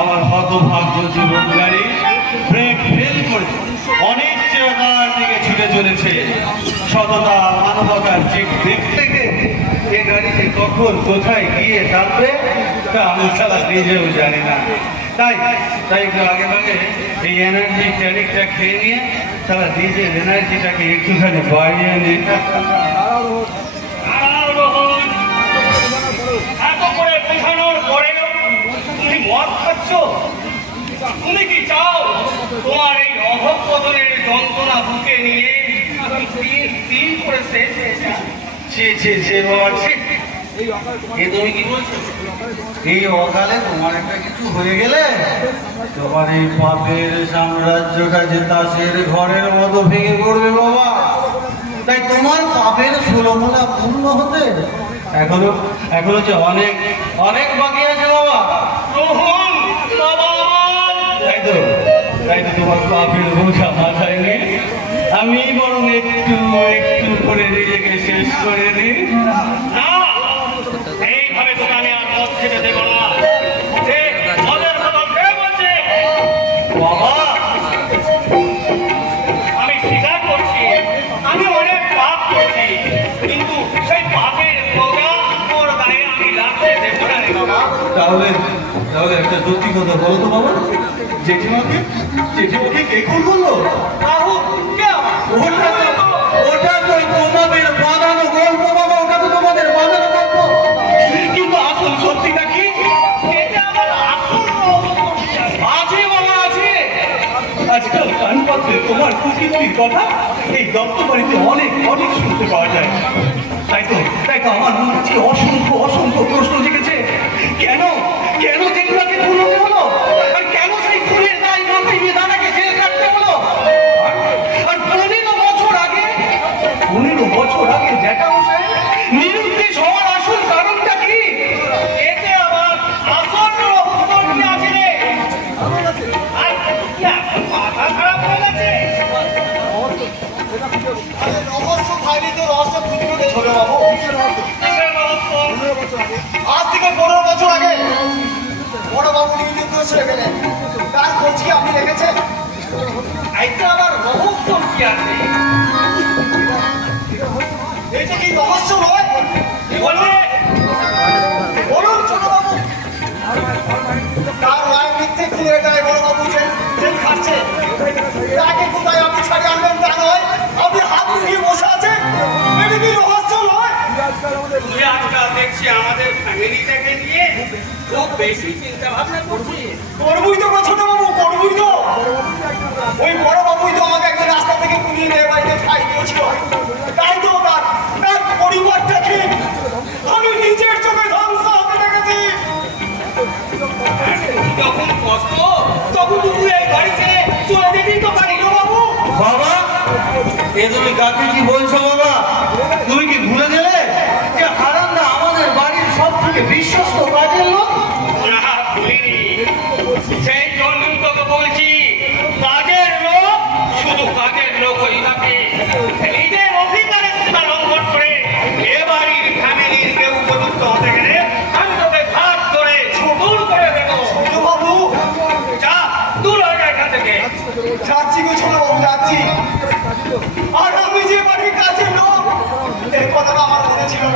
আমার হতভাগ্য জীবন গাড়ি ব্রেক ফেল করে অনিশ্চয়তার দিকে ছুটে চলেছে। সততা, মানবতার যে দিক থেকে এ গাড়িতে কখন, কোথায়, গিয়ে থাকবে, তা আমি সারা নিজেও জানি না। তাই তাই একটু আগে ভাগে এই এনার্জি ট্যানিকটা খেয়ে নিয়ে তারা নিজের এনার্জিটাকে একটুখানি বাড়িয়ে নিয়ে বুকে নিয়ে তিন তিন করে শেষ ছি ছি ছি বাবা ছি। এ তুমি কি বলছো? এই অকালে তোমার একটা কিছু হয়ে গেলে তোমার এই পাপের সাম্রাজ্যটা যে তাসের ঘরের মতো ভেঙে পড়বে বাবা। তাই তোমার পাপের ষোলমোলা পূর্ণ হতে এখনও এখনও যে অনেক অনেক বাকি আছে তোমার পাপের বোঝা মাথায় নেই আমি বরং একটু একটু করে নিজেকে শেষ করে নিই এইভাবে তোকে আমি আর না। কে বলছে? বাবা, আমি স্বীকার করছি, আমি অনেক পাপ করছি, কিন্তু সেই পাপের না বাবা তাহলে তাহলে একটা সত্যি কথা বলো তো বাবা জেঠিমাকে? জেঠিমাকে কে খুন করল? রাহু কে? আমার? ওটা তো ওটা তো তোমাদের বাঁধানো গল্প বাবা ওটা তো তোমাদের বাঁধানো গল্প। কিন্তু আসল সত্যিটা কি? এটা আমার আসল রহস্য। আছে বাবা আছে। আজকাল কানপাত্রে তোমার কুকীর্তির কথা এই দত্ত বাড়িতে অনেক অনেক শুনতে পাওয়া যায়। তাই তো তাই তো আমার মনে হচ্ছে অসংখ্য অসংখ্য প্রশ্ন জেগেছে। কেন? কেন জেঠুয়াকে ছেড়ে গেলেন তার খোঁজ কি আপনি রেখেছেন? এতে আমার রহস্য কি আছে? এটা কি রহস্য নয়? বলবে? বলুন ছোট তার রায় মিথ্যে খুনের গায়ে বড় যে খাচ্ছে। তাকে কোথায় আপনি ছাড়িয়ে আনবেন তা নয়। আপনি হাত উঠিয়ে বসে আছেন। এটা কি রহস্য নয়? তুই আজকাল দেখছি আমাদের ফ্যামিলিটাকে নিয়ে বেশি চিন্তা ভাবনা করছিস করবই তো গো ছোট বাবু, করবই তো। ওই বড় বাবুই তো আমাকে একদিন রাস্তা থেকে কুড়িয়ে নিয়ে বাড়িতে খাই দিয়েছিল। তাই তো তার তার পরিবারটাকে আমি নিজের চোখে ধ্বংস হতে দেখেছি। যখন কষ্ট, তখন তুই এই বাড়ি চলে যেতেই তো পারি ছোট বাবু। বাবা, এ তুমি কাকে কি বলছো বাবা? তুমি কি ভুলে গেলে? যে হারান্দা আমাদের বাড়ির সব থেকে বিশ্বস্ত কাজের লোক।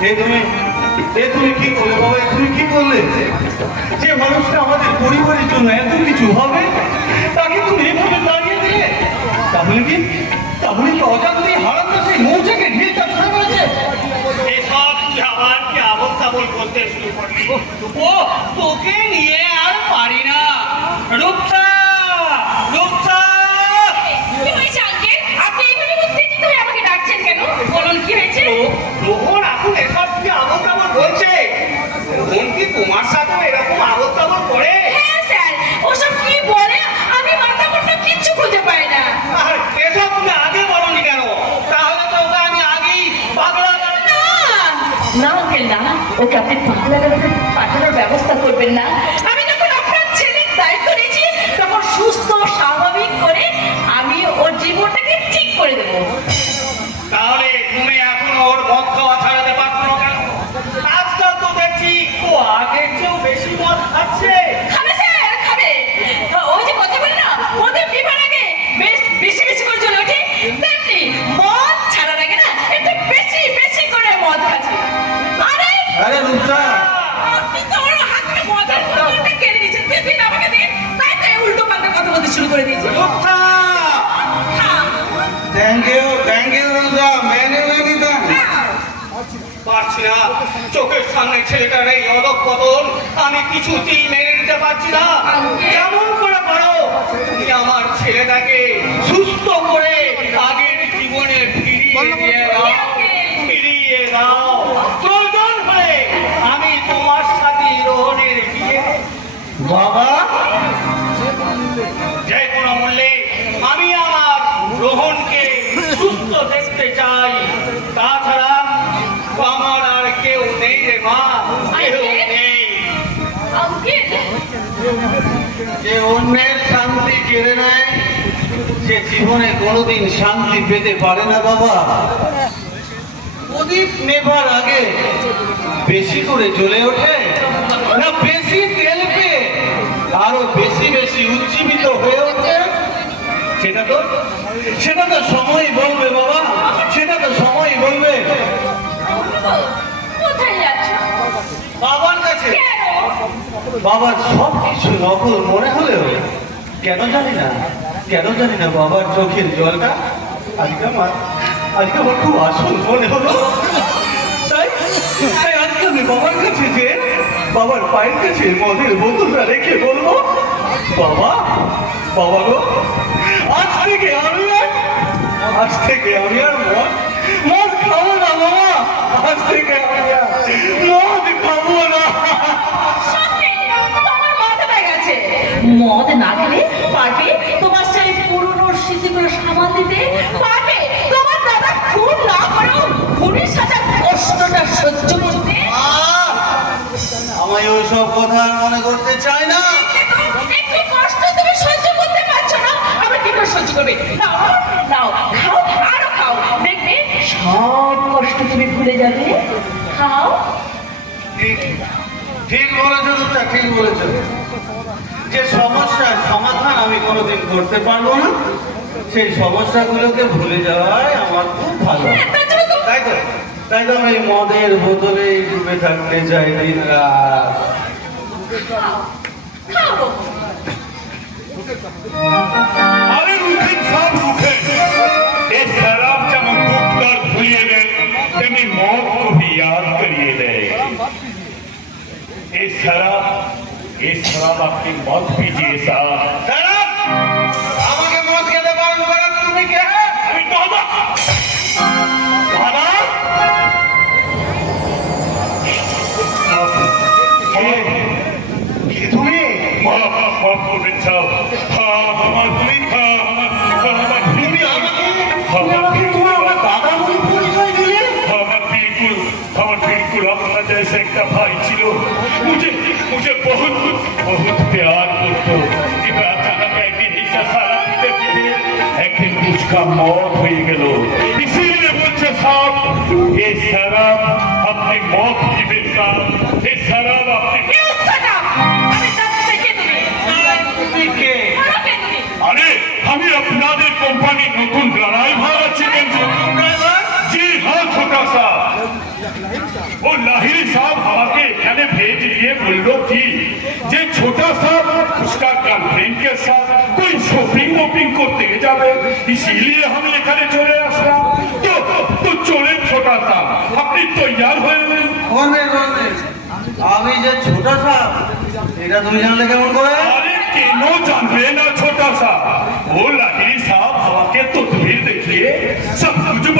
এ তুমি এ তুমি কি করলে বাবা এ তুমি কি করলে? যে মানুষটা আমাদের পরিবারের জন্য এত কিছু হবে তাকে তুমি এভাবে দাঁড়িয়ে দিলে? তাহলে কি তাহলে কি অজান্তেই হারান্দা সেই মৌচাকে ঢিলটা ছুড়ে মেরেছে? এসব আবার কি আবল তাবল করতে শুরু করলি? তোকে আপনি পাঠানোর ব্যবস্থা করবেন না। করে দিয়েছে। থ্যাংক ইউ থ্যাংক ইউ মেনে মেনে হ্যাঁ। পারছি না। চোখের সামনে ছেলেটার এই অদক আমি কিছুতেই মেনে নিতে পারছি না। কেমন যে অন্যের শান্তি কেড়ে নেয় সে জীবনে কোনোদিন শান্তি পেতে পারে না বাবা। প্রদীপ নেবার আগে বেশি করে জ্বলে ওঠে না বেশি তেল পেয়ে আরও বেশি বেশি উজ্জীবিত হয়ে ওঠে। সেটা তো সেটা তো সময় বলবে বাবা সেটা তো সময় বলবে। কোথায় যাচ্ছ? বাবার কাছে বাবার সব কিছু নকল মনে হলেও কেন জানি না, কেন জানি না বাবার চোখের জলটা আজকে আমার আজকে আমার খুব আসল মনে হলো। তাই তাই আজকে আমি বাবার কাছে যে বাবার পায়ের কাছে মদের বোতলটা রেখে বলব, বাবা বাবা গো ঠিক ঠিক বলেছ ঠিক বলেছ যে সমস্যার সমাধান আমি কোনোদিন করতে পারব না সেই সমস্যাগুলোকে ভুলে যাওয়াই আমার খুব ভালো। তার তাই তো তাই তো। আমি মদের বোতলে ডুবে থাকতে চাই দিন রাত আমাকে हाँ তুমি আমাকে তোমার আমার দাদা বলে পরিচয় দিলে আমার बिल्कुल আমার बिल्कुल अपना जैसे एक भाई ছিল मुझे मुझे যাবে। ইসিলিয়ে हम এখানে চলে আসলাম। তো তো চলে ছোটা সা আপনি তৈয়ার হয়ে হবে করবে আমি যে ছোটা সা এটা তুমি জানলে কেমন করে? আরে কেন জানবে না ছোটা সা ও লাহিড়ি সাহ আমাকে তকবীর দেখিয়ে সব কিছু